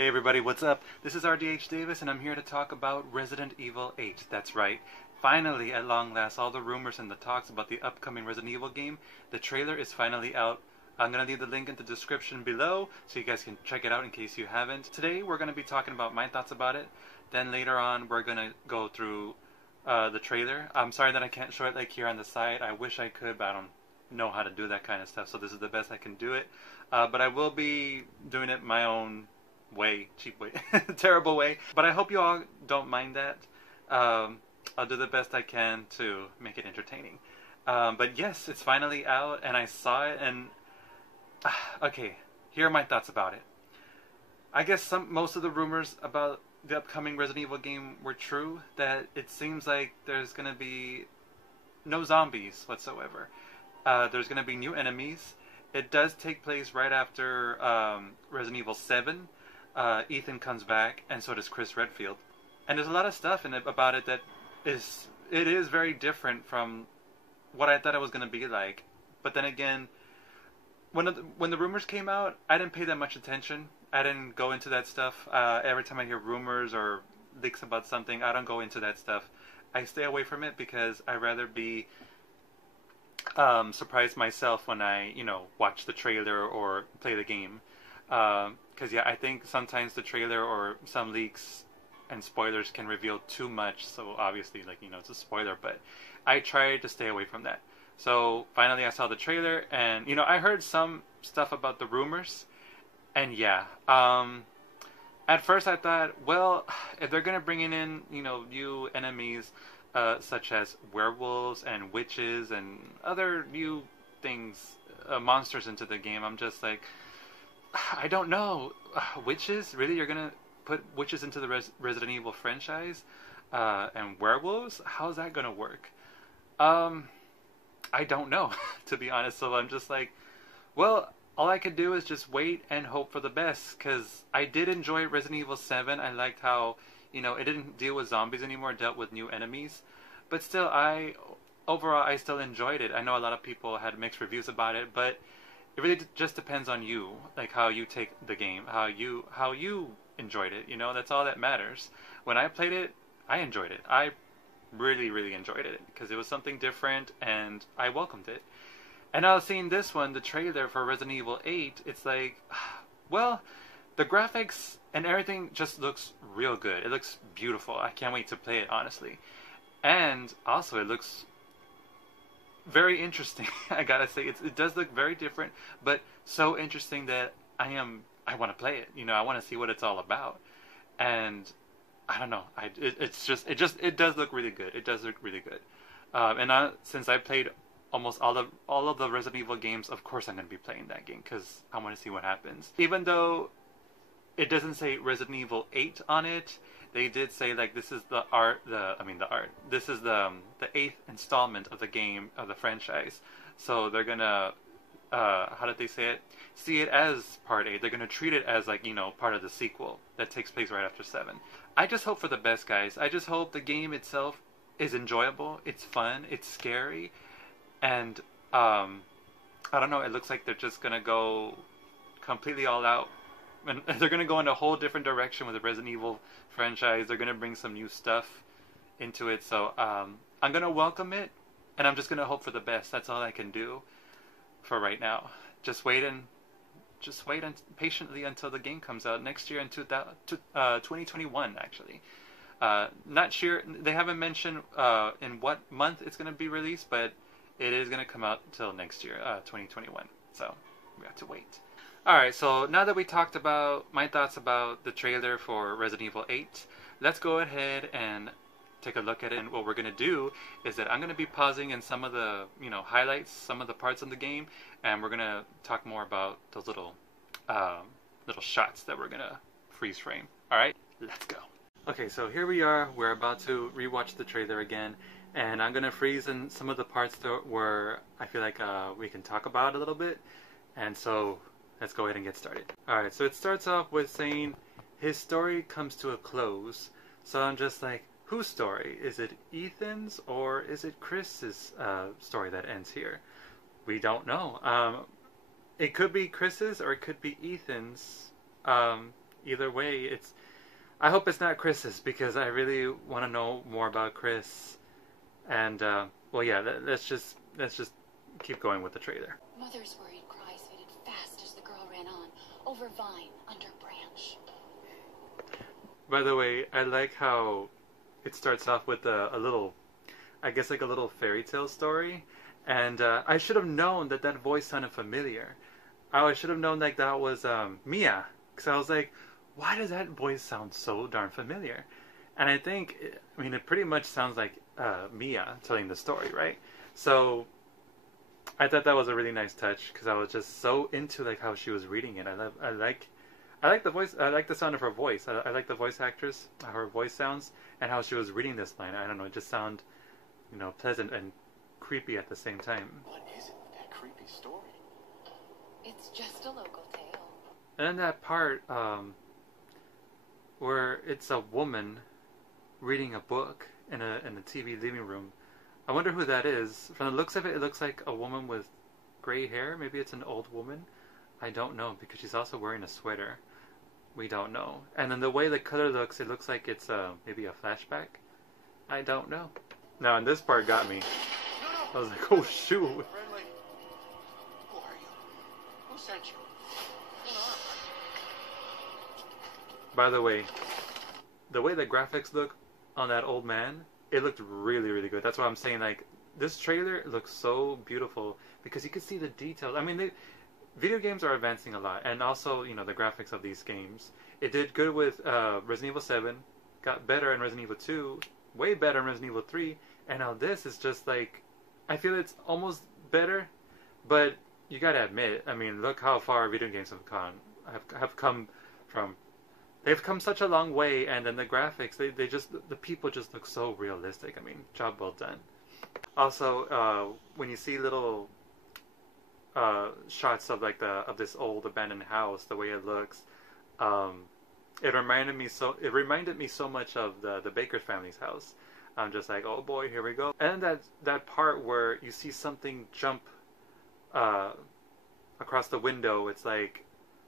Hey everybody, what's up? This is RDH Davis and I'm here to talk about Resident Evil 8. That's right. Finally, at long last, all the rumors and the talks about the upcoming Resident Evil game, the trailer is finally out. I'm going to leave the link in the description below so you guys can check it out in case you haven't. Today we're going to be talking about my thoughts about it. Then later on we're going to go through the trailer. I'm sorry that I can't show it like here on the side. I wish I could, but I don't know how to do that kind of stuff, so this is the best I can do it. But I will be doing it my own way, cheap way, terrible way. But I hope you all don't mind that. I'll do the best I can to make it entertaining. But yes, it's finally out and I saw it and okay, here are my thoughts about it. I guess most of the rumors about the upcoming Resident Evil game were true, that it seems like there's going to be no zombies whatsoever. There's going to be new enemies. It does take place right after Resident Evil 7. Ethan comes back, and so does Chris Redfield. And there's a lot of stuff in it about it that is very different from what I thought it was going to be like. But then again, when the rumors came out, I didn't pay that much attention. I didn't go into that stuff. Every time I hear rumors or leaks about something, I don't go into that stuff. I stay away from it because I'd rather be surprised myself when I, watch the trailer or play the game. Because yeah, I think sometimes the trailer or some leaks and spoilers can reveal too much. So obviously, it's a spoiler, but I try to stay away from that. So finally, I saw the trailer, and I heard some stuff about the rumors, and yeah. At first, I thought, well, if they're gonna bring in, new enemies, such as werewolves and witches and other new things, monsters into the game, I'm just like, I don't know. Witches? Really? You're gonna put witches into the Resident Evil franchise? And werewolves? How's that gonna work? I don't know, to be honest. So I'm just like, well, all I could do is just wait and hope for the best. Because I did enjoy Resident Evil 7. I liked how, it didn't deal with zombies anymore. It dealt with new enemies. But still, overall, I still enjoyed it. I know a lot of people had mixed reviews about it, but it really just depends on you, like how you take the game, how you enjoyed it. That's all that matters. When I played it, I enjoyed it. I really, really enjoyed it because it was something different, and I welcomed it. And I was seeing this one, the trailer for Resident Evil 8. It's like, well, the graphics and everything just looks real good. It looks beautiful. I can't wait to play it, honestly. And also, it looks very interesting. I gotta say, it does look very different, but so interesting that I want to play it. I want to see what it's all about. And I don't know. It does look really good. It does look really good. Since I played almost all of the Resident Evil games, of course I'm going to be playing that game because I want to see what happens. Even though it doesn't say Resident Evil 8 on it, they did say like this is this is the 8th installment of the game of the franchise. So they're gonna how did they say it? See it as part 8. They're gonna treat it as part of the sequel that takes place right after 7. I just hope for the best, guys. I just hope the game itself is enjoyable. It's fun. It's scary, and I don't know. It looks like they're just gonna go completely all out. And they're going to go in a whole different direction with the Resident Evil franchise. They're going to bring some new stuff into it. So I'm going to welcome it, and I'm just going to hope for the best. That's all I can do for right now. Just wait patiently until the game comes out next year in 2021, actually. Not sure. They haven't mentioned in what month it's going to be released, but it is going to come out till next year, 2021. So we have to wait. Alright, so now that we talked about my thoughts about the trailer for Resident Evil 8, let's go ahead and take a look at it. And what we're going to do is that I'm going to be pausing in some of the, highlights, some of the parts of the game, and we're going to talk more about those little shots that we're going to freeze frame. Alright, let's go. Okay, so here we are. We're about to rewatch the trailer again, and I'm going to freeze in some of the parts where I feel like we can talk about a little bit. And so let's go ahead and get started. Alright, so it starts off with saying his story comes to a close. So I'm just like, whose story? Is it Ethan's or is it Chris's story that ends here? We don't know. It could be Chris's or it could be Ethan's either way, it's. I hope it's not Chris's because I really want to know more about Chris. And well, yeah, let's just keep going with the trailer. Mother's worried cries faded fast as the girl ran on, over vine, under branch. By the way, I like how it starts off with a little, I guess like a little fairy tale story. And I should have known that that voice sounded familiar. I should have known like that was Mia. Because I was like, why does that voice sound so darn familiar? And I think, I mean, it pretty much sounds like Mia telling the story, right? So I thought that was a really nice touch because I was just so into like how she was reading it. I like the voice. I like the sound of her voice. I like the voice actress, how her voice sounds, and how she was reading this line. I don't know, it just sounded, pleasant and creepy at the same time. What is it with that creepy story? It's just a local tale. And then that part where it's a woman reading a book in a TV living room. I wonder who that is. From the looks of it, it looks like a woman with gray hair. Maybe it's an old woman. I don't know because she's also wearing a sweater. We don't know. And then the way the color looks, it looks like it's maybe a flashback. I don't know. Now, and this part got me. I was like, oh shoot. Friendly. Who are you? Who sent you? By the way the graphics look on that old man, it looked really, really good. That's why I'm saying, like, this trailer looks so beautiful because you can see the details. I mean, video games are advancing a lot, and also, the graphics of these games. It did good with Resident Evil 7, got better in Resident Evil 2, way better in Resident Evil 3, and now this is just like, I feel it's almost better, but you gotta admit, I mean, look how far video games have come from. They've come such a long way, and then the graphics, the people just look so realistic. I mean, job well done. Also, when you see little shots of of this old abandoned house, the way it looks, it reminded me so much of the Baker family's house. I'm just like, oh boy, here we go. And that part where you see something jump across the window, it's like,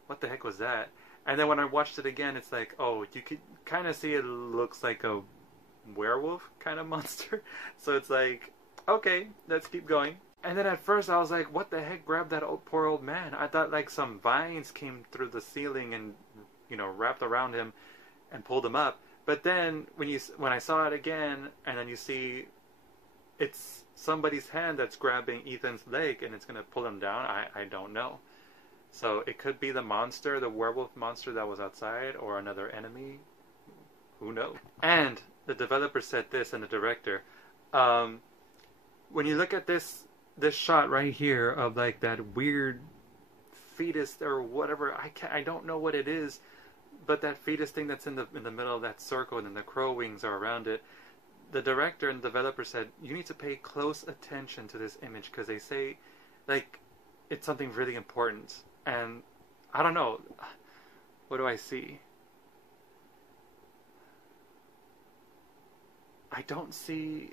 what the heck was that? And then when I watched it again, it's like, oh, you could kind of see it looks like a werewolf kind of monster. So it's like, okay, let's keep going. And then at first I was like, what the heck grabbed that poor old man? I thought like some vines came through the ceiling and, wrapped around him and pulled him up. But then when I saw it again, and then you see it's somebody's hand that's grabbing Ethan's leg and it's going to pull him down, I don't know. So it could be the monster, the werewolf monster that was outside, or another enemy. Who knows? And the developer said this, and the director, when you look at this shot right here of like that weird fetus or whatever, I don't know what it is, but that fetus thing that's in the middle of that circle, and then the crow wings are around it. The director and developer said you need to pay close attention to this image because they say like it's something really important. And I don't know, what do I see? I don't see.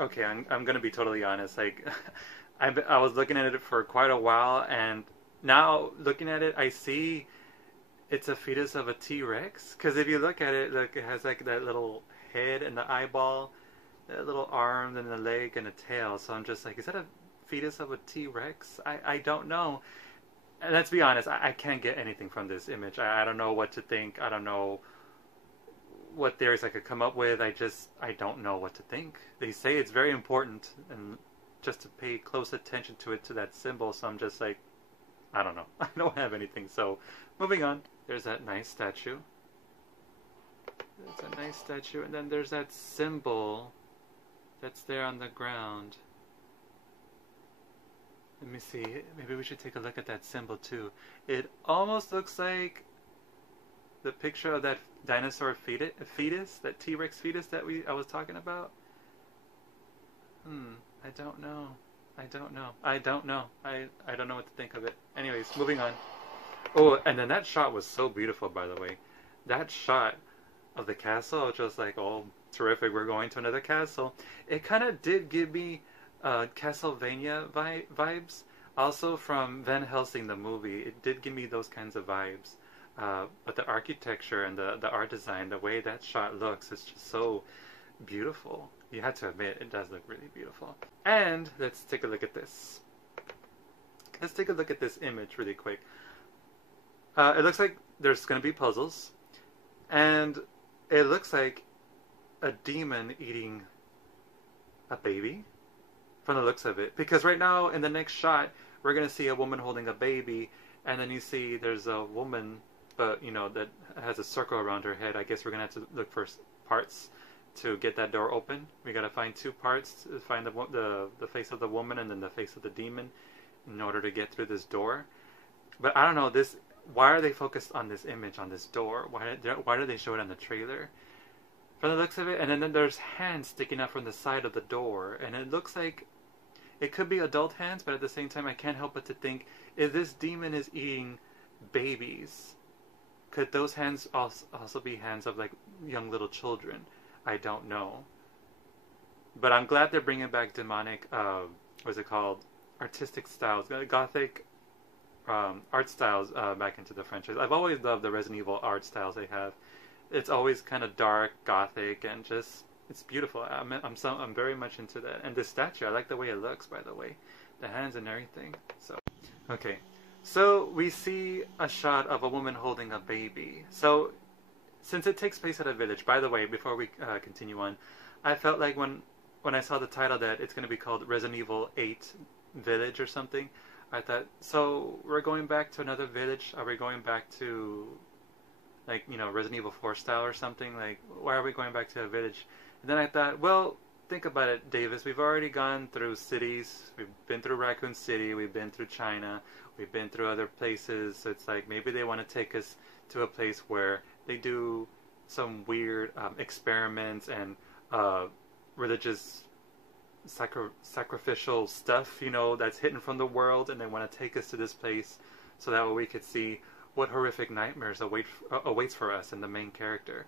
Okay, I'm gonna be totally honest. Like, I was looking at it for quite a while, and now looking at it, I see it's a fetus of a T-Rex. Because if you look at it, look, it has like that little head and the eyeball, that little arm and the leg and a tail. So I'm just like, is that a fetus of a T-Rex? I don't know. And let's be honest, I can't get anything from this image. I don't know what to think. I don't know what theories I could come up with. I don't know what to think. They say it's very important and just to pay close attention to it, to that symbol. So I'm just like, I don't know. I don't have anything. So moving on. There's that nice statue. There's a nice statue. And then there's that symbol that's there on the ground. Let me see. Maybe we should take a look at that symbol too. It almost looks like the picture of that dinosaur fetus, that T-Rex fetus that I was talking about. I don't know. I don't know. I don't know what to think of it. Anyways, moving on. Oh, and then that shot was so beautiful, by the way. That shot of the castle, I was just like, oh, terrific, we're going to another castle. It kind of did give me Castlevania vibes. Also from Van Helsing the movie, it did give me those kinds of vibes. But the architecture and the art design, the way that shot looks, is just so beautiful. You have to admit, it does look really beautiful. And let's take a look at this. Let's take a look at this image really quick. It looks like there's going to be puzzles. And it looks like a demon eating a baby, from the looks of it. Because right now, in the next shot, we're going to see a woman holding a baby. And then you see there's a woman, but you know, that has a circle around her head. I guess we're going to have to look for parts to get that door open. We got to find two parts to find the face of the woman and then the face of the demon in order to get through this door. But I don't know, this, why are they focused on this image on this door? Why do they show it on the trailer? From the looks of it, and then there's hands sticking out from the side of the door, and it looks like it could be adult hands, but at the same time I can't help but to think, if this demon is eating babies, could those hands also be hands of like young little children? I don't know. But I'm glad they're bringing back demonic, what's it called? Artistic styles, gothic art styles back into the franchise. I've always loved the Resident Evil art styles they have. It's always kind of dark, gothic, and just, it's beautiful. I'm very much into that. And this statue, I like the way it looks, by the way. The hands and everything. So, okay. So, we see a shot of a woman holding a baby. So, since it takes place at a village, by the way, before we continue on, I felt like when I saw the title that it's going to be called Resident Evil 8 Village or something, I thought, so we're going back to another village? Are we going back to, like, you know, Resident Evil 4 style or something? Like, why are we going back to a village? And then I thought, well, think about it, Davis. We've already gone through cities. We've been through Raccoon City. We've been through China. We've been through other places. So it's like maybe they want to take us to a place where they do some weird experiments and religious sacrificial stuff, you know, that's hidden from the world, and they want to take us to this place so that way we could see what horrific nightmares awaits for us and the main character.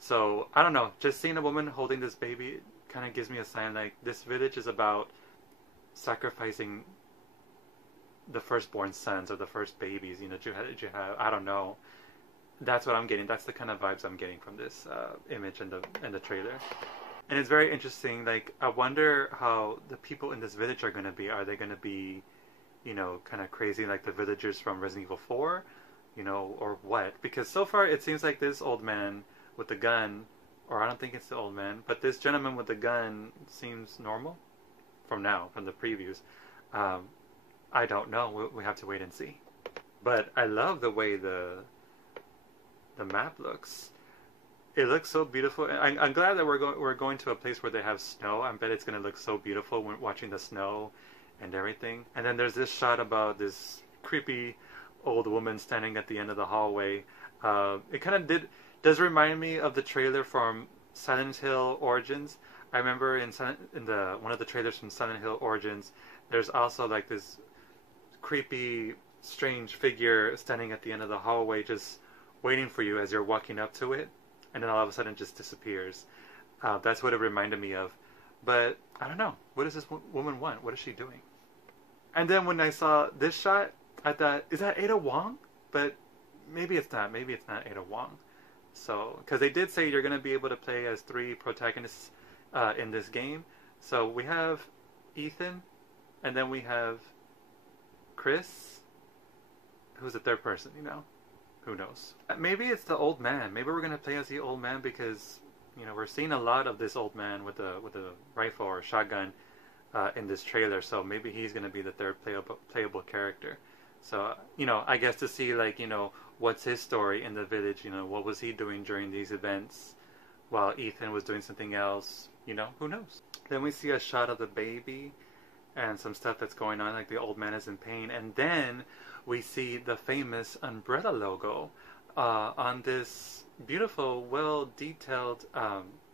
So, I don't know, just seeing a woman holding this baby kind of gives me a sign like this village is about sacrificing the firstborn sons or the first babies, you know, that you have. I don't know. That's what I'm getting. That's the kind of vibes I'm getting from this image and the trailer. And it's very interesting. Like, I wonder how the people in this village are going to be. Are they going to be, you know, kind of crazy like the villagers from Resident Evil 4? You know, or what? Because so far it seems like this old man with the gun, or I don't think it's the old man, but this gentleman with the gun seems normal from the previews. I don't know. We have to wait and see. But I love the way the map looks. It looks so beautiful. I'm glad that we're going to a place where they have snow. I bet it's going to look so beautiful when watching the snow and everything. And then there's this shot about this creepy old woman standing at the end of the hallway. It kind of does remind me of the trailer from Silent Hill Origins. I remember in one of the trailers from Silent Hill Origins, there's also like this creepy, strange figure standing at the end of the hallway, just waiting for you as you're walking up to it. And then all of a sudden just disappears. That's what it reminded me of. But I don't know. What does this woman want? What is she doing? And then when I saw this shot, I thought, is that Ada Wong? But maybe it's not. Maybe it's not Ada Wong. So, because they did say you're going to be able to play as 3 protagonists in this game. So we have Ethan, and then we have Chris, who's the third person, you know. Who knows? Maybe it's the old man. Maybe we're gonna play as the old man because, you know, we're seeing a lot of this old man with a rifle or a shotgun in this trailer. So maybe he's gonna be the third playable character. So, you know, I guess to see, like, you know, what's his story in the village. You know, what was he doing during these events while Ethan was doing something else. You know, who knows? Then we see a shot of the baby and some stuff that's going on, like the old man is in pain, and then we see the famous umbrella logo on this beautiful, well-detailed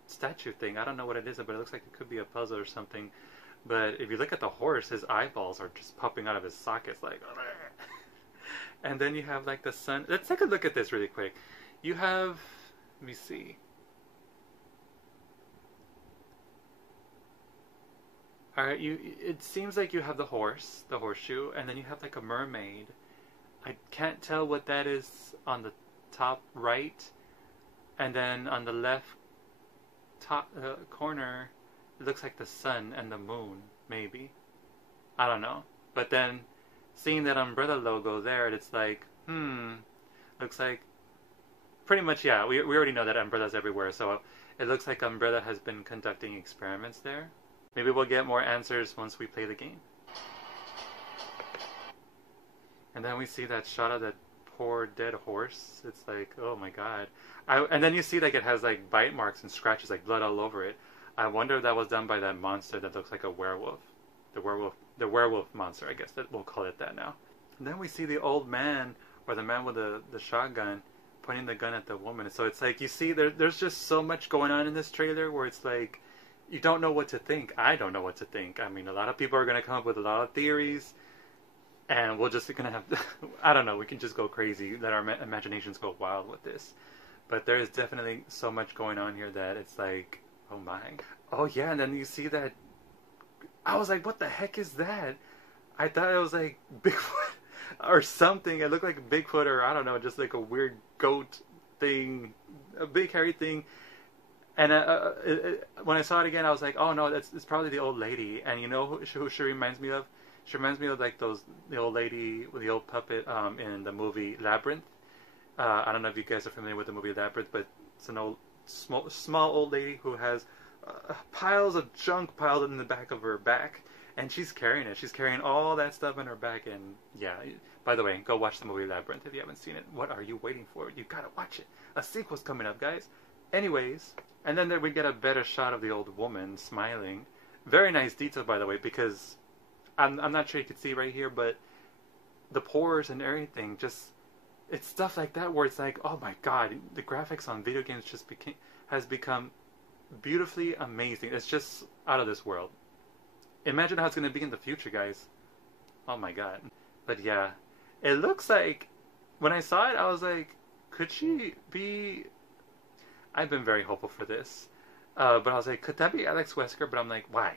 statue thing. I don't know what it is, but it looks like it could be a puzzle or something. But if you look at the horse, his eyeballs are just popping out of his sockets, like. And then you have like the sun. Let's take a look at this really quick. You have, let me see. All right, you. It seems like you have the horse, the horseshoe, and then you have like a mermaid. I can't tell what that is on the top right, and then on the left top corner, it looks like the sun and the moon, maybe. I don't know. But then, seeing that umbrella logo there, it's like, looks like pretty much, yeah. We already know that umbrella's everywhere, so it looks like Umbrella has been conducting experiments there. Maybe we'll get more answers once we play the game. And then we see that shot of that poor dead horse. It's like, oh my god. And then you see like it has like bite marks and scratches, like blood all over it. I wonder if that was done by that monster that looks like a werewolf. The werewolf monster, I guess that we'll call it that now. And then we see the old man, or the man with the shotgun, pointing the gun at the woman. So it's like, you see, there's just so much going on in this trailer where it's like, you don't know what to think. I don't know what to think. I mean, a lot of people are going to come up with a lot of theories, and we're just going to have to, I don't know, we can just go crazy, let our imaginations go wild with this. But there is definitely so much going on here that it's like, oh my. Oh yeah, and then you see that, I was like, what the heck is that? I thought it was like Bigfoot or something. It looked like Bigfoot, or I don't know, just like a weird goat thing, a big hairy thing. And when I saw it again, I was like, oh no, it's probably the old lady. And you know who she reminds me of? She reminds me of like the old lady with the old puppet in the movie Labyrinth. I don't know if you guys are familiar with the movie Labyrinth, but it's an old, small old lady who has piles of junk piled in the back of her back, and she's carrying it. She's carrying all that stuff in her back, and yeah. By the way, go watch the movie Labyrinth if you haven't seen it. What are you waiting for? You gotta watch it. A sequel's coming up, guys. Anyways, and then there we get a better shot of the old woman smiling. Very nice detail, by the way, because I'm not sure you can see right here, but the pores and everything, just, it's stuff like that where it's like, oh my god, the graphics on video games just has become beautifully amazing. It's just out of this world. Imagine how it's going to be in the future, guys. Oh my god. But yeah, it looks like, when I saw it, I was like, could she be... I've been very hopeful for this. But I was like, could that be Alex Wesker? But I'm like, why?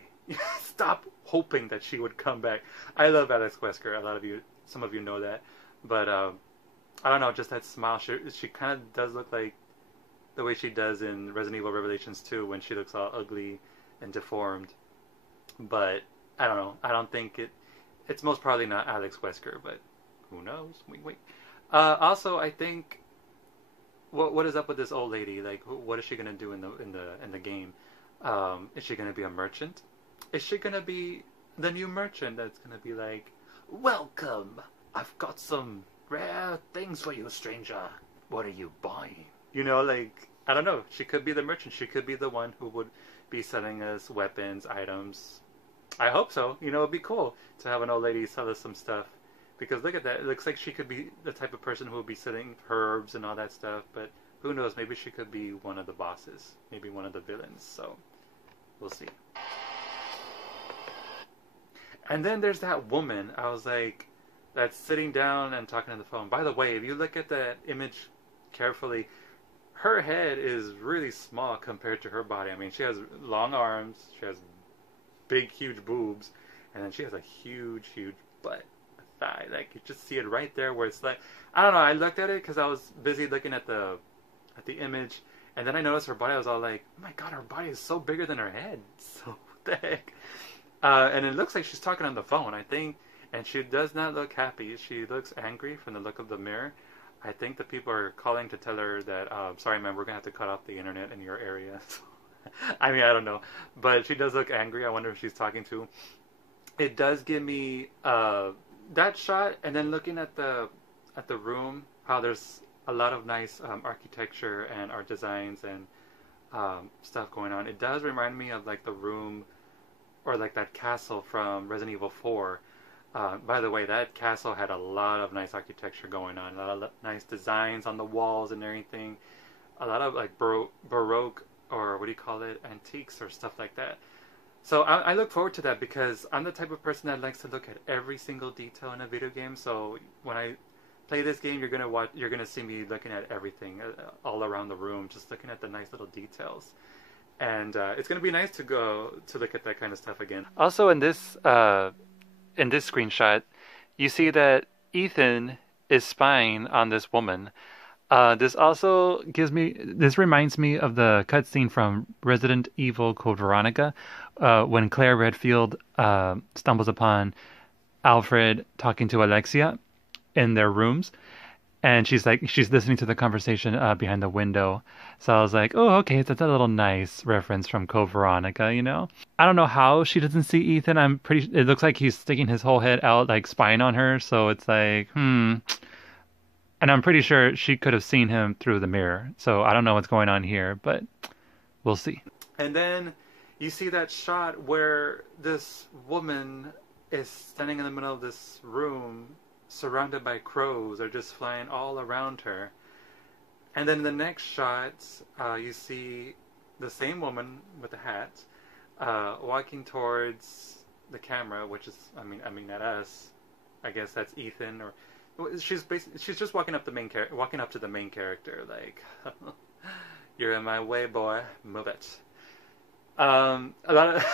Stop hoping that she would come back. I love Alex Wesker. Some of you know that. But I don't know, just that smile. She kind of does look like the way she does in Resident Evil Revelations 2 when she looks all ugly and deformed. But I don't know. I don't think it's most probably not Alex Wesker, but who knows? Wait. Also, I think what is up with this old lady? Like, what is she gonna do in the game? Is she gonna be a merchant? Is she gonna be the new merchant that's gonna be like, welcome, I've got some rare things for you, stranger. What are you buying? You know, like, I don't know. She could be the merchant. She could be the one who would be selling us weapons, items. I hope so. You know, it'd be cool to have an old lady sell us some stuff. Because look at that. It looks like she could be the type of person who would be selling herbs and all that stuff. But who knows? Maybe she could be one of the bosses. Maybe one of the villains. So, we'll see. And then there's that woman. I was like, that's sitting down and talking on the phone. By the way, if you look at that image carefully, her head is really small compared to her body. I mean, she has long arms. She has big, huge boobs. And then she has a huge, huge butt. Thigh. Like, you just see it right there where it's like, I don't know, I looked at it because I was busy looking at the image, and then I noticed her body. I was all like, oh my god, her body is so bigger than her head. So what the heck? And it looks like she's talking on the phone, I think, and she does not look happy. She looks angry from the look of the mirror. I think the people are calling to tell her that, sorry man, we're gonna have to cut off the internet in your area. I mean, I don't know, but she does look angry. I wonder who she's talking to. It does give me that shot, and then looking at the room, how there's a lot of nice architecture and art designs and stuff going on. It does remind me of like the room or like that castle from Resident Evil 4. By the way, that castle had a lot of nice architecture going on, a lot of nice designs on the walls and everything, a lot of like Baroque, or what do you call it, antiques or stuff like that. So I look forward to that because I'm the type of person that likes to look at every single detail in a video game. So when I play this game, you're gonna see me looking at everything all around the room, just looking at the nice little details. And it's gonna be nice to go to look at that kind of stuff again. Also, in this screenshot, you see that Ethan is spying on this woman. This reminds me of the cutscene from Resident Evil Code Veronica, when Claire Redfield stumbles upon Alfred talking to Alexia in their rooms, and she's listening to the conversation behind the window. So I was like, oh, okay, that's a little nice reference from Code Veronica, you know. I don't know how she doesn't see Ethan. It looks like he's sticking his whole head out, like spying on her. So it's like, and I'm pretty sure she could have seen him through the mirror. So I don't know what's going on here, but we'll see. And then you see that shot where this woman is standing in the middle of this room surrounded by crows. They're just flying all around her. And then the next shot, you see the same woman with the hat walking towards the camera, which is, I mean, not us. I guess that's Ethan, or she's just walking up to the main character, like, you're in my way, boy, move it. A lot of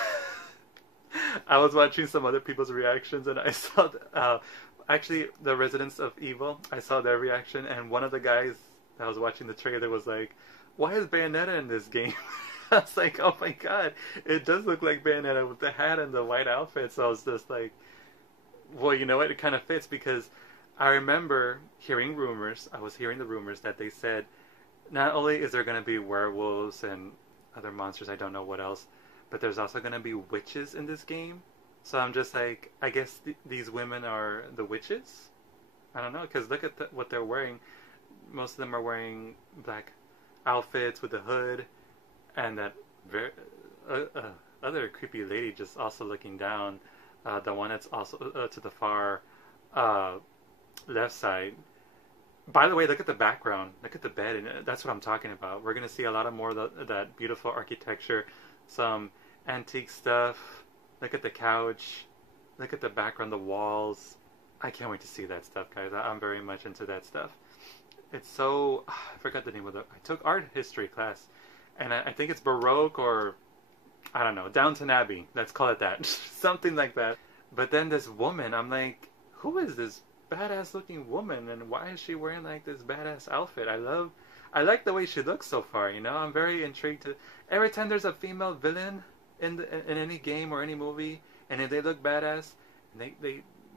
I was watching some other people's reactions, and I saw actually the Residents of Evil. I saw their reaction, and one of the guys that was watching the trailer was like, "Why is Bayonetta in this game?" I was like, "Oh my god, it does look like Bayonetta with the hat and the white outfit." So I was just like, "Well, you know what? It kind of fits," because I remember hearing rumors. I was hearing the rumors that they said not only is there going to be werewolves and other monsters, I don't know what else, but there's also going to be witches in this game. So I'm just like, I guess these women are the witches? I don't know, because look at what they're wearing. Most of them are wearing black outfits with a hood, and that other creepy lady just also looking down. The one that's also to the far left side. By the way, look at the background. Look at the bed, and that's what I'm talking about. We're going to see a lot of more of that beautiful architecture, some antique stuff. Look at the couch. Look at the background, the walls. I can't wait to see that stuff, guys. I'm very much into that stuff. It's so... I forgot the name of I took art history class, and I think it's Baroque, or I don't know, Downton Abbey. Let's call it that. Something like that. But then this woman, I'm like, who is this badass looking woman, and why is she wearing like this badass outfit? I like the way she looks so far, you know. I'm very intrigued every time there's a female villain in any game or any movie, and if they look badass, and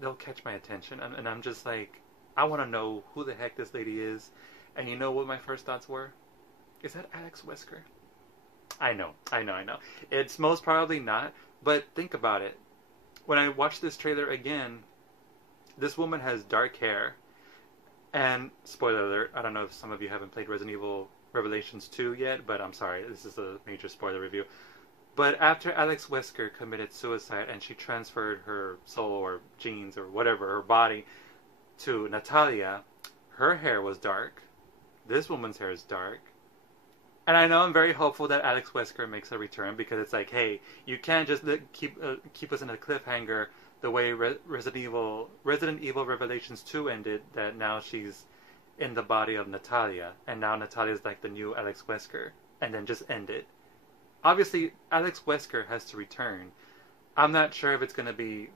they'll catch my attention, and I'm just like, I want to know who the heck this lady is. And you know what my first thoughts were? Is that Alex Wesker? I know. It's most probably not, but think about it. When I watched this trailer again, this woman has dark hair, and spoiler alert, I don't know if some of you haven't played Resident Evil Revelations 2 yet, but I'm sorry, this is a major spoiler review. But after Alex Wesker committed suicide and she transferred her soul or genes or whatever, her body, to Natalia, her hair was dark. This woman's hair is dark. And I know I'm very hopeful that Alex Wesker makes a return, because it's like, hey, you can't just keep us in a cliffhanger the way Resident Evil Revelations 2 ended, that now she's in the body of Natalia, and now Natalia's like the new Alex Wesker, and then just end it. Obviously, Alex Wesker has to return. I'm not sure if it's going to be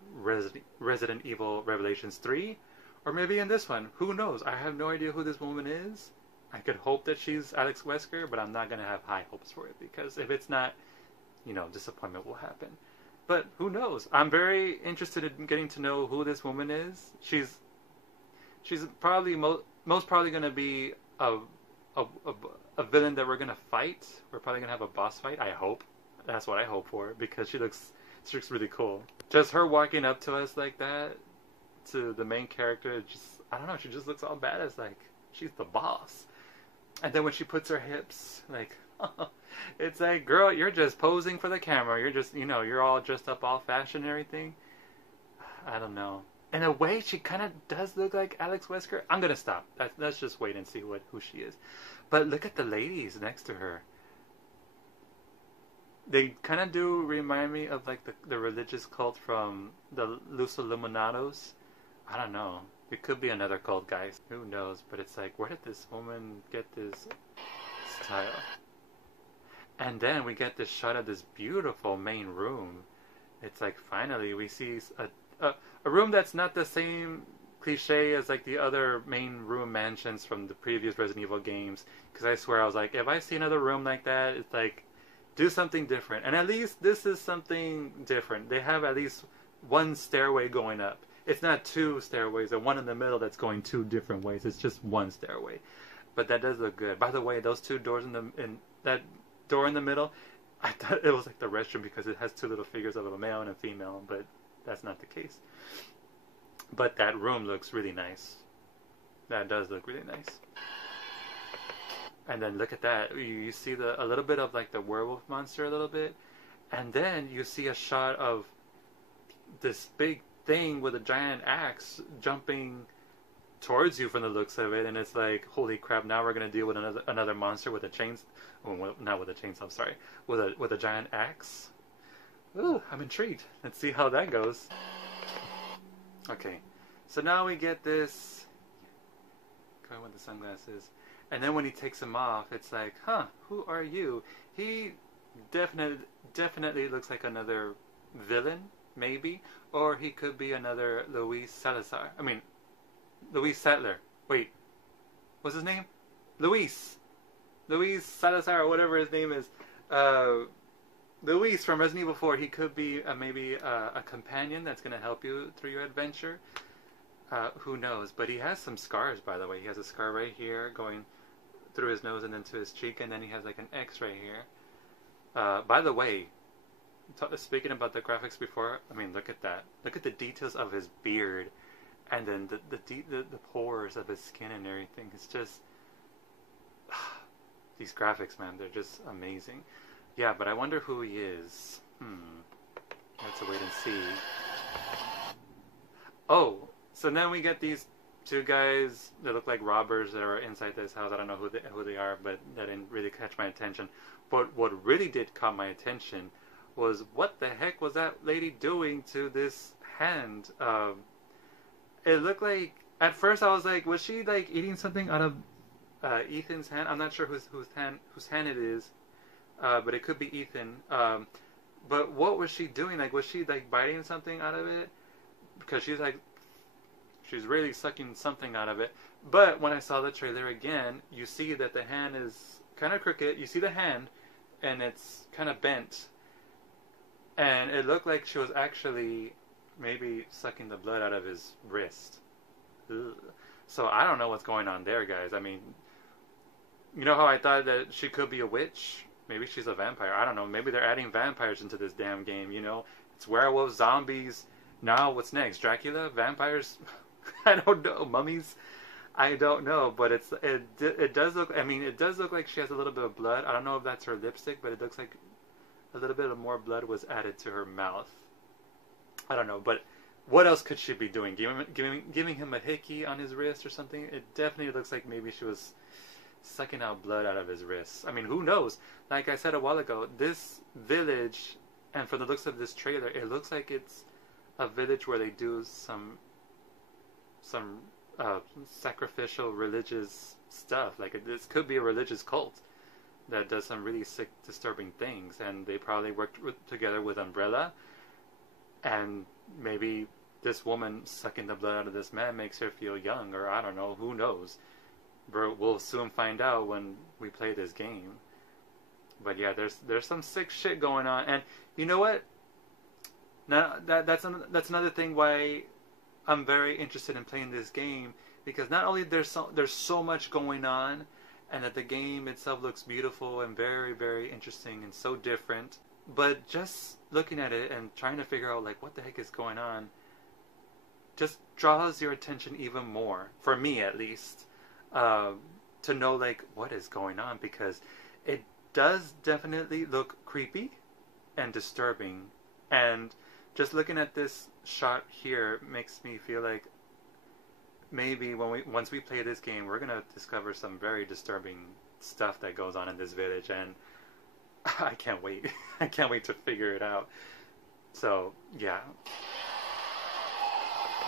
Resident Evil Revelations 3, or maybe in this one. Who knows? I have no idea who this woman is. I could hope that she's Alex Wesker, but I'm not going to have high hopes for it, because if it's not, disappointment will happen. But who knows? I'm very interested in getting to know who this woman is. She's probably most probably going to be a villain that we're going to fight. We're probably going to have a boss fight, I hope. That's what I hope for, because she looks really cool. Just her walking up to us like that, to the main character, I don't know, she just looks all badass, like she's the boss. And then when she puts her hips, like, it's like, girl, you're just posing for the camera. You're just, you're all dressed up all fashion and everything. I don't know. In a way, she kind of does look like Alex Wesker. I'm going to stop. Let's just wait and see who she is. But look at the ladies next to her. They kind of do remind me of like the religious cult from the Los Illuminados. I don't know. It could be another cult, guys. Who knows? But it's like, where did this woman get this style? And then we get this shot of this beautiful main room. It's like finally we see a room that's not the same cliche as like the other main room mansions from the previous Resident Evil games. Because I swear I was like, if I see another room like that, it's like, do something different. And at least this is something different. They have at least one stairway going up. It's not two stairways and one in the middle that's going two different ways. It's just one stairway. But that does look good. By the way, those two doors in that door in the middle, I thought it was like the restroom because it has two little figures of a male and a female, but that's not the case. But that room looks really nice. That does look really nice. And then look at that. You see a little bit of like the werewolf monster a little bit. And then you see a shot of this big thing with a giant axe jumping towards you from the looks of it. And it's like, holy crap, now we're going to deal with another monster with a chainsaw. Well, not with a chainsaw, I'm sorry. With a giant axe. Ooh, I'm intrigued. Let's see how that goes. Okay, so now we get this guy with the sunglasses. And then when he takes them off, it's like, huh, who are you? He definitely looks like another villain, maybe. Or he could be another Luis Salazar. I mean, Luis Sattler. Wait, what's his name? Luis Salazar, or whatever his name is. Luis from Resident Evil 4. He could be maybe a companion that's going to help you through your adventure. Who knows? But he has some scars, by the way. He has a scar right here going through his nose and then to his cheek, and then he has like an X right here. By the way, speaking about the graphics before, I mean, look at that. Look at the details of his beard, and then the pores of his skin and everything. It's just these graphics, man. They're just amazing. Yeah, but I wonder who he is. Let's wait and see. Oh, so then we get these two guys that look like robbers that are inside this house. I don't know who they are, but that didn't really catch my attention. But what really did caught my attention was what the heck was that lady doing to this hand? It looked like, at first I was like, was she like eating something out of Ethan's hand? I'm not sure whose hand it is, but it could be Ethan. But what was she doing? Like, was she like biting something out of it? Because she's really sucking something out of it. But when I saw the trailer again, you see that the hand is kind of crooked. You see the hand, and it's kind of bent. And it looked like she was actually maybe sucking the blood out of his wrist. Ugh. So I don't know what's going on there, guys. I mean, you know how I thought that she could be a witch? Maybe she's a vampire. I don't know. Maybe they're adding vampires into this damn game, you know? It's werewolves, zombies. Now what's next? Dracula? Vampires? I don't know. Mummies? I don't know, but it does look, I mean, it does look like she has a little bit of blood. I don't know if that's her lipstick, but it looks like a little bit of more blood was added to her mouth. I don't know, but what else could she be doing? Giving him a hickey on his wrist or something? It definitely looks like maybe she was sucking out blood out of his wrists. I mean, who knows? Like I said a while ago, this village, and from the looks of this trailer, it looks like it's a village where they do some sacrificial religious stuff. Like this could be a religious cult that does some really sick, disturbing things, and they probably worked together with Umbrella, and maybe this woman sucking the blood out of this man makes her feel young, or I don't know, who knows. We'll soon find out when we play this game. But yeah, there's some sick shit going on, and you know what? Now that's another thing why I'm very interested in playing this game, because not only there's so much going on, and that the game itself looks beautiful and very, very interesting and so different, but just looking at it and trying to figure out like what the heck is going on just draws your attention even more, for me at least, to know like what is going on, because it does definitely look creepy and disturbing, and just looking at this shot here makes me feel like maybe once we play this game, we're gonna discover some very disturbing stuff that goes on in this village, and I can't wait. I can't wait to figure it out. So yeah.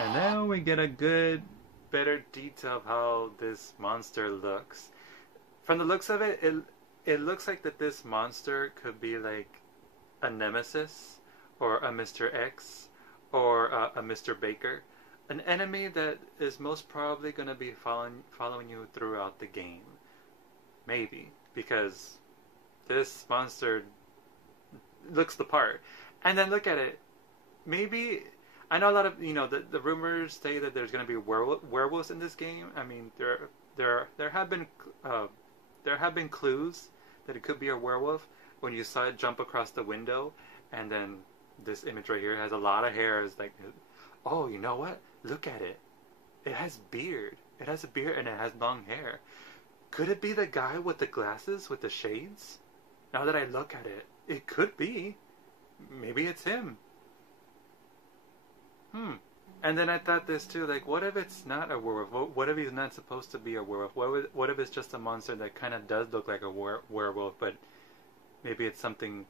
And now we get a better detail of how this monster looks. From the looks of it, it looks like that this monster could be like a Nemesis or a Mr. X or a Mr. Baker, an enemy that is most probably going to be following you throughout the game. Maybe, because this monster looks the part. And then look at it. Maybe, I know a lot of, the rumors say that there's going to be werewolves in this game. I mean, there have been clues that it could be a werewolf when you saw it jump across the window, and then this image right here has a lot of hair. It's like, oh, you know what? Look at it. It has beard. It has a beard and it has long hair. Could it be the guy with the glasses with the shades? Now that I look at it, it could be. Maybe it's him. And then I thought this too, like, what if it's not a werewolf? What if he's not supposed to be a werewolf? What if it's just a monster that kind of does look like a werewolf, but maybe it's something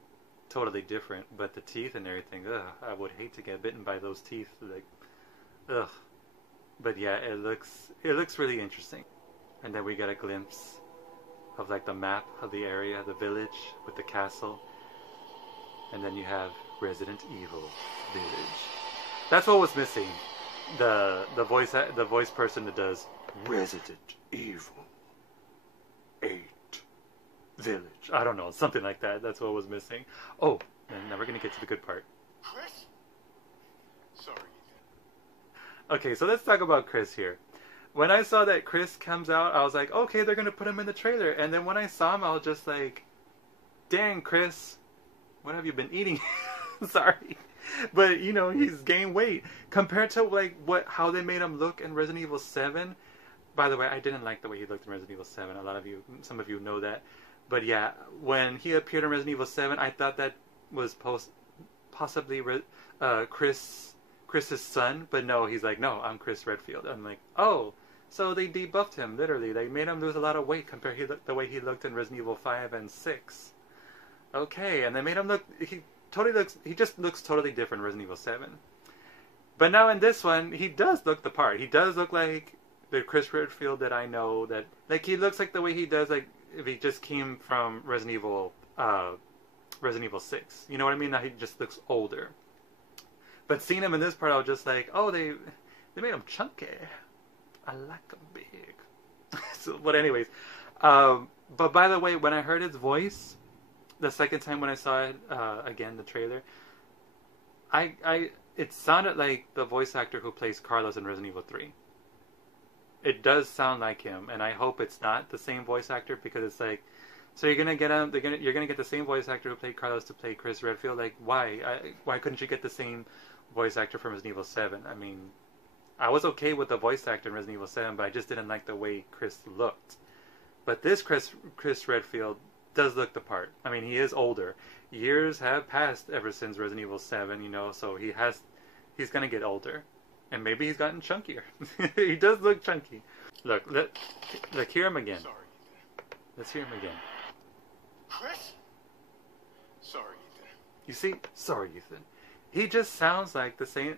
totally different? But the teeth and everything, ugh, I would hate to get bitten by those teeth, like, ugh. But yeah, it looks really interesting. And then we get a glimpse of like the map of the area, the village with the castle. And then you have Resident Evil Village. That's what was missing. The voice person that does Resident Evil 8 Village. I don't know, something like that. That's what was missing. Oh, and now we're gonna get to the good part. Chris? Sorry. Okay, so let's talk about Chris here. When I saw that Chris comes out, I was like, okay, they're gonna put him in the trailer. And then when I saw him, I was just like, dang, Chris, what have you been eating? Sorry. But, he's gained weight. Compared to, like, how they made him look in Resident Evil 7. By the way, I didn't like the way he looked in Resident Evil 7. Some of you know that. But yeah, when he appeared in Resident Evil 7, I thought that was possibly Chris's son. But no, he's like, no, I'm Chris Redfield. I'm like, oh, so they debuffed him, literally. They made him lose a lot of weight compared to the way he looked in Resident Evil 5 and 6. Okay, and they made him look... He just looks totally different in Resident Evil 7. But now in this one, he does look the part. He does look like the Chris Redfield that I know. That, like, he looks like the way he does, like, if he just came from Resident Evil 6. You know what I mean? Now he just looks older. But seeing him in this part, I was just like, oh, they made him chunky. I like him big. But anyways, but by the way, when I heard his voice the second time when I saw it again, the trailer, it sounded like the voice actor who plays Carlos in Resident Evil 3. It does sound like him, and I hope it's not the same voice actor, because it's like, so you're gonna get you're gonna get the same voice actor who played Carlos to play Chris Redfield. Like, why? Why couldn't you get the same voice actor from Resident Evil 7? I mean, I was okay with the voice actor in Resident Evil 7, but I just didn't like the way Chris looked. But this Chris Redfield does look the part. I mean, he is older. Years have passed ever since Resident Evil 7, so he's gonna get older. And maybe he's gotten chunkier. He does look chunky. Look, hear him again. Sorry, Ethan. Let's hear him again. Chris? Sorry, Ethan. You see? Sorry, Ethan. He just sounds like the same...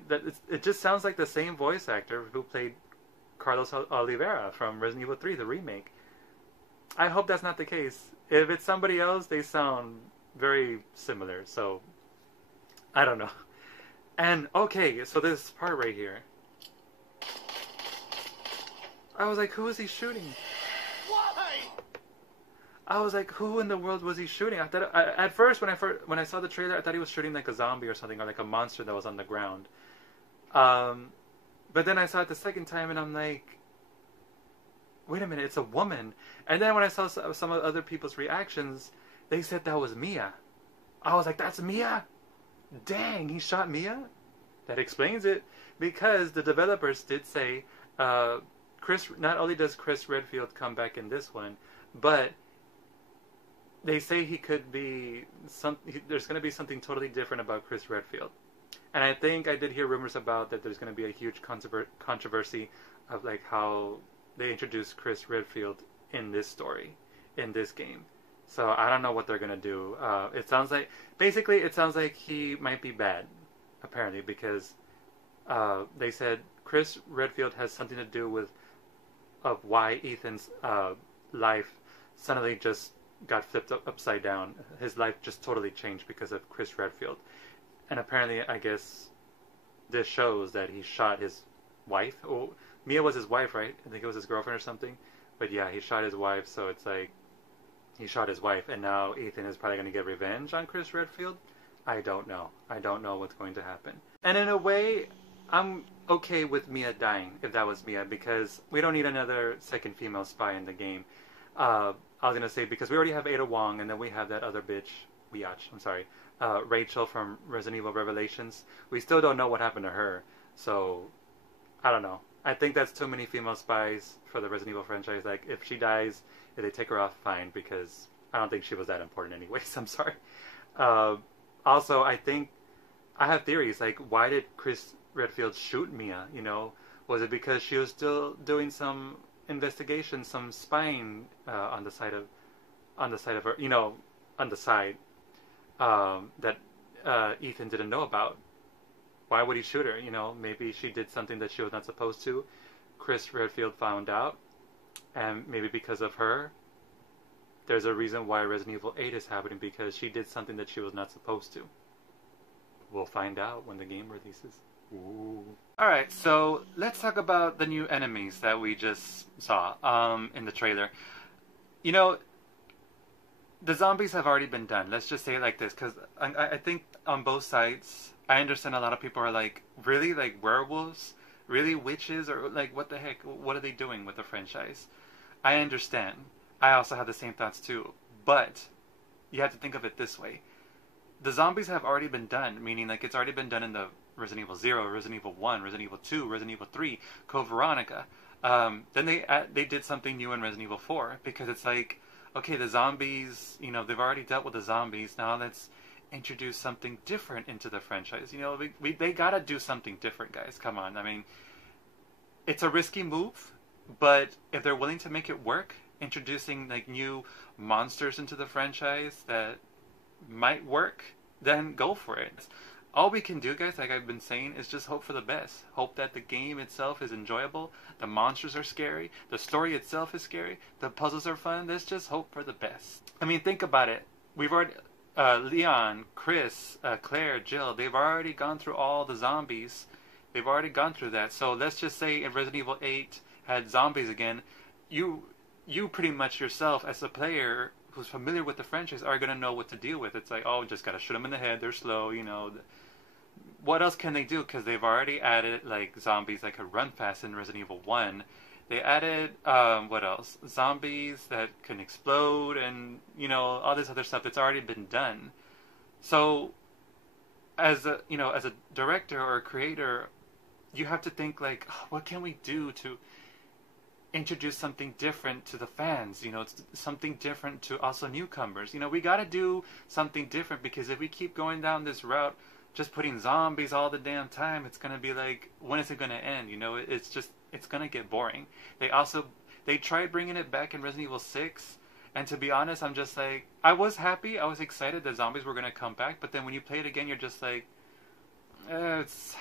It just sounds like the same voice actor who played Carlos Oliveira from Resident Evil 3, the remake. I hope that's not the case. If it's somebody else, they sound very similar, so I don't know. And, okay, so this part right here. I was like, who is he shooting? Why? I was like, who in the world was he shooting? I thought, at first, when I saw the trailer, I thought he was shooting like a zombie or something, or like a monster that was on the ground. But then I saw it the second time, and I'm like, wait a minute, it's a woman. And then when I saw some of other people's reactions, they said that was Mia. I was like, that's Mia? Dang, he shot Mia? That explains it. Because the developers did say, not only does Chris Redfield come back in this one, but they say he could be there's going to be something totally different about Chris Redfield. And I think I did hear rumors about that there's going to be a huge controversy of like how they introduced Chris Redfield in this story, in this game. So I don't know what they're going to do. It sounds like he might be bad, apparently, because they said Chris Redfield has something to do with why Ethan's life suddenly just got flipped upside down. His life just totally changed because of Chris Redfield. And apparently, I guess this shows that he shot his wife. Oh, Mia was his wife, right? I think it was his girlfriend or something. But yeah, he shot his wife, so it's like he shot his wife, and now Ethan is probably going to get revenge on Chris Redfield. I don't know. I don't know what's going to happen. And in a way, I'm okay with Mia dying, if that was Mia, because we don't need another second female spy in the game. I was going to say, because we already have Ada Wong, and then we have that other bitch, Rachel from Resident Evil Revelations. We still don't know what happened to her, so I don't know. I think that's too many female spies for the Resident Evil franchise. Like, if she dies, if they take her off, fine, because I don't think she was that important anyways. I'm sorry. Also, I think I have theories. Like, why did Chris Redfield shoot Mia? You know, was it because she was still doing some investigation, some spying on the side of her, you know, on the side that Ethan didn't know about? Why would he shoot her? You know, maybe she did something that she was not supposed to. Chris Redfield found out, and maybe because of her, there's a reason why Resident Evil 8 is happening, because she did something that she was not supposed to. We'll find out when the game releases. Ooh. Alright, so let's talk about the new enemies that we just saw in the trailer. You know, the zombies have already been done. Let's just say it like this, because I think on both sides, I understand a lot of people are like, really? Like werewolves? Really witches? Or like, what the heck? What are they doing with the franchise? I understand. I also have the same thoughts too. But you have to think of it this way. The zombies have already been done, meaning like it's already been done in the Resident Evil 0, Resident Evil 1, Resident Evil 2, Resident Evil 3, Code Veronica. Then they did something new in Resident Evil 4, because it's like, okay, the zombies, you know, they've already dealt with the zombies, now let's introduce something different into the franchise. You know, they gotta do something different, guys. Come on. I mean, it's a risky move, but if they're willing to make it work, introducing like new monsters into the franchise that might work, then go for it. All we can do, guys, like I've been saying, is just hope for the best. Hope that the game itself is enjoyable, the monsters are scary, the story itself is scary, the puzzles are fun. Let's just hope for the best. I mean, think about it. We've already Leon, Chris, Claire, Jill, they've already gone through all the zombies. They've already gone through that. So let's just say if Resident Evil 8 had zombies again, you pretty much yourself as a player who's familiar with the franchise are going to know what to deal with. It's like, oh, just got to shoot them in the head, they're slow, you know. What else can they do? Because they've already added like zombies that could run fast in Resident Evil 1. They added, what else? Zombies that can explode and, you know, all this other stuff that's already been done. So, as a director or a creator, you have to think like, oh, what can we do to introduce something different to the fans? You know, it's something different to also newcomers. You know, we got to do something different, because if we keep going down this route, just putting zombies all the damn time, it's going to be like, when is it going to end? You know, it's going to get boring. They tried bringing it back in Resident Evil 6, and to be honest, I'm just like, I was happy, I was excited that zombies were going to come back, but then when you play it again, you're just like, it's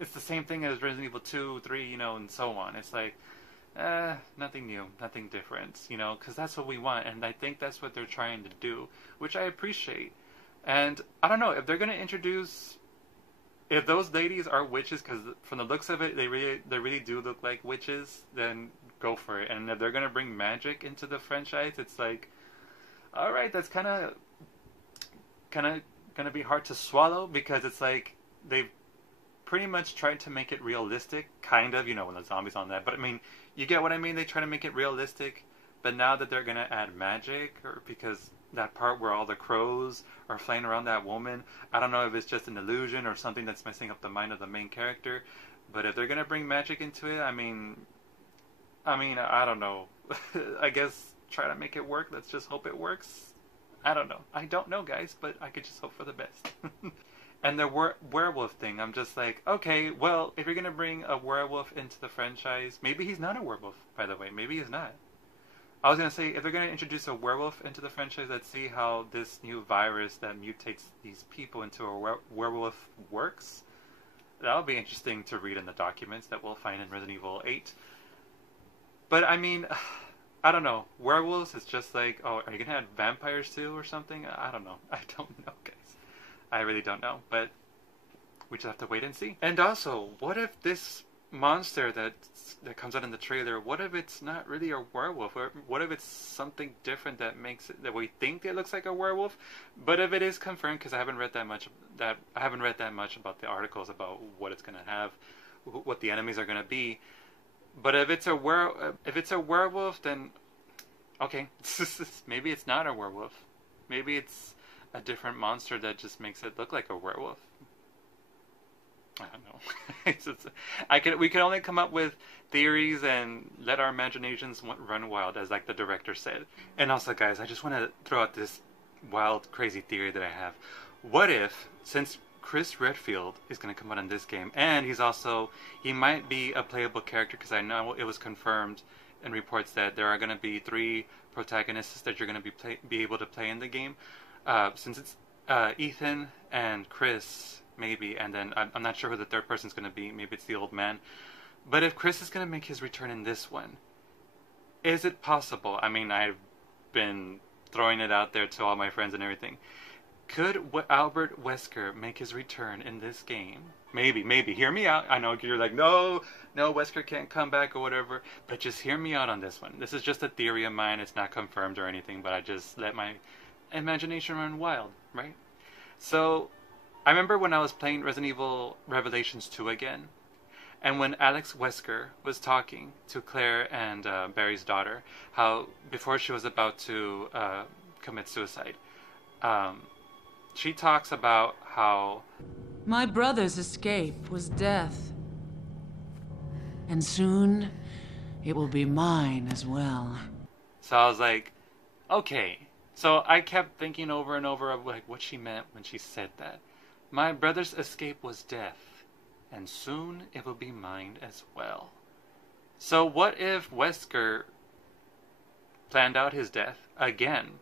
the same thing as Resident Evil 2, 3, you know, and so on. It's like, nothing new, nothing different, you know, because that's what we want, and I think that's what they're trying to do, which I appreciate. And I don't know, if they're going to introduce, if those ladies are witches, because from the looks of it, they really do look like witches, then go for it. And if they're going to bring magic into the franchise, it's like, all right, that's kind of going to be hard to swallow, because it's like they've pretty much tried to make it realistic, kind of, you know, when the zombies on that. But I mean, you get what I mean? They try to make it realistic, but now that they're going to add magic, or because that part where all the crows are flying around that woman, I don't know if it's just an illusion or something that's messing up the mind of the main character, but if they're going to bring magic into it, I mean, I don't know. I guess try to make it work. Let's just hope it works. I don't know, guys, but I could just hope for the best. And the werewolf thing, I'm just like, okay, well, if you're going to bring a werewolf into the franchise, maybe he's not a werewolf, by the way. Maybe he's not. I was going to say, if they're going to introduce a werewolf into the franchise, let's see how this new virus that mutates these people into a werewolf works. That'll be interesting to read in the documents that we'll find in Resident Evil 8. But I mean, I don't know. Werewolves is just like, oh, are you gonna have vampires too or something? I don't know. I don't know, guys. I really don't know, but we just have to wait and see. And also, what if this monster that comes out in the trailer, what if it's not really a werewolf? Or what if it's something different that makes it that we think it looks like a werewolf? But if it is confirmed, because I haven't read that much about the articles about what it's gonna have, what the enemies are gonna be. But if it's a werewolf, then okay, maybe it's not a werewolf. Maybe it's a different monster that just makes it look like a werewolf. I don't know. We can only come up with theories and let our imaginations run wild, as like the director said. And also, guys, I just want to throw out this wild, crazy theory that I have. What if, since Chris Redfield is going to come out in this game, and he might be a playable character, because I know it was confirmed in reports that there are going to be 3 protagonists that you're going to be able to play in the game. Since it's Ethan and Chris, maybe, and then I'm not sure who the third person's going to be. Maybe it's the old man. But if Chris is going to make his return in this one, is it possible? I mean, I've been throwing it out there to all my friends and everything. Could Albert Wesker make his return in this game? Maybe. Hear me out. I know you're like, no, Wesker can't come back or whatever. But just hear me out on this one. This is just a theory of mine. It's not confirmed or anything, but I just let my imagination run wild, right? So, I remember when I was playing Resident Evil Revelations 2 again, and when Alex Wesker was talking to Claire and Barry's daughter, how before she was about to commit suicide, she talks about how my brother's escape was death, and soon it will be mine as well. So I was like, okay. So I kept thinking over and over of like what she meant when she said that. My brother's escape was death, and soon it will be mine as well. So what if Wesker planned out his death again?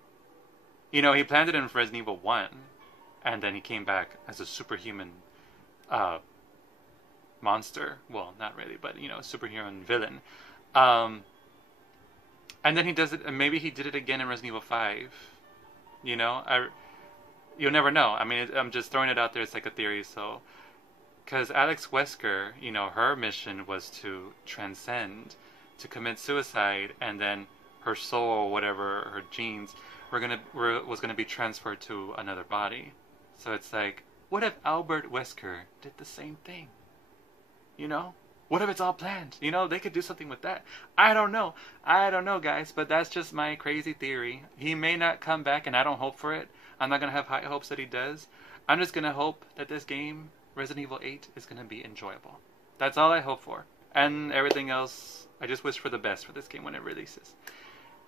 You know, he planned it in Resident Evil 1, and then he came back as a superhuman monster. Well, not really, but, you know, a superhuman villain. And then he does it, and maybe he did it again in Resident Evil 5. You know, you'll never know. I mean, I'm just throwing it out there. It's like a theory, so. Because Alex Wesker, you know, her mission was to transcend, to commit suicide, and then her soul or whatever, her genes, was gonna be transferred to another body. So it's like, what if Albert Wesker did the same thing? You know? What if it's all planned? You know, they could do something with that. I don't know, guys, but that's just my crazy theory. He may not come back, and I don't hope for it. I'm not going to have high hopes that he does. I'm just going to hope that this game, Resident Evil 8, is going to be enjoyable. That's all I hope for. And everything else, I just wish for the best for this game when it releases.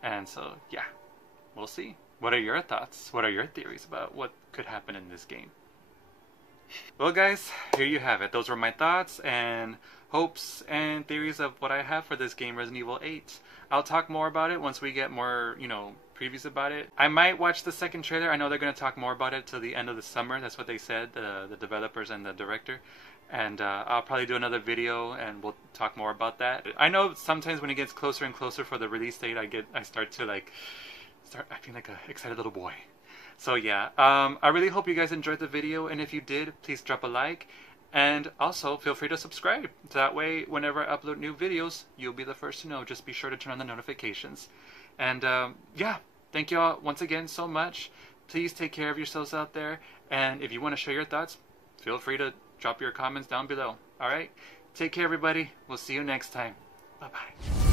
And so, yeah, we'll see. What are your thoughts? What are your theories about what could happen in this game? Well, guys, here you have it. Those were my thoughts and hopes and theories of what I have for this game, Resident Evil 8. I'll talk more about it once we get more, you know, previews about it. I might watch the second trailer. I know they're going to talk more about it till the end of the summer. That's what they said, the developers and the director. And I'll probably do another video and we'll talk more about that. I know sometimes when it gets closer and closer for the release date, I start acting like an excited little boy. So yeah, I really hope you guys enjoyed the video, and if you did, please drop a like, and also feel free to subscribe. That way, whenever I upload new videos, you'll be the first to know. Just be sure to turn on the notifications. And yeah, thank you all once again so much. Please take care of yourselves out there, and if you want to share your thoughts, feel free to drop your comments down below. Alright? Take care, everybody. We'll see you next time. Bye-bye.